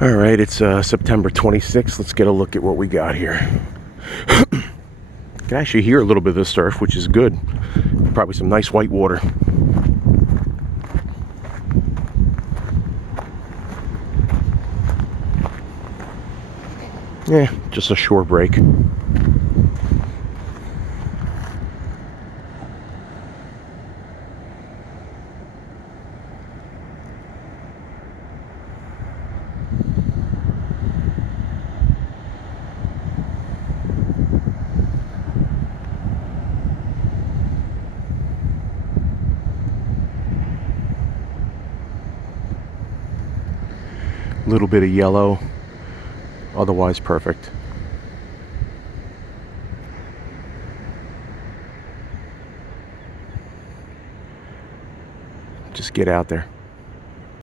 All right, it's September 26th. Let's get a look at what we got here. You can actually hear a little bit of the surf, which is good. Probably some nice white water. Yeah, just a shore break. Little bit of yellow, otherwise perfect. Just get out there.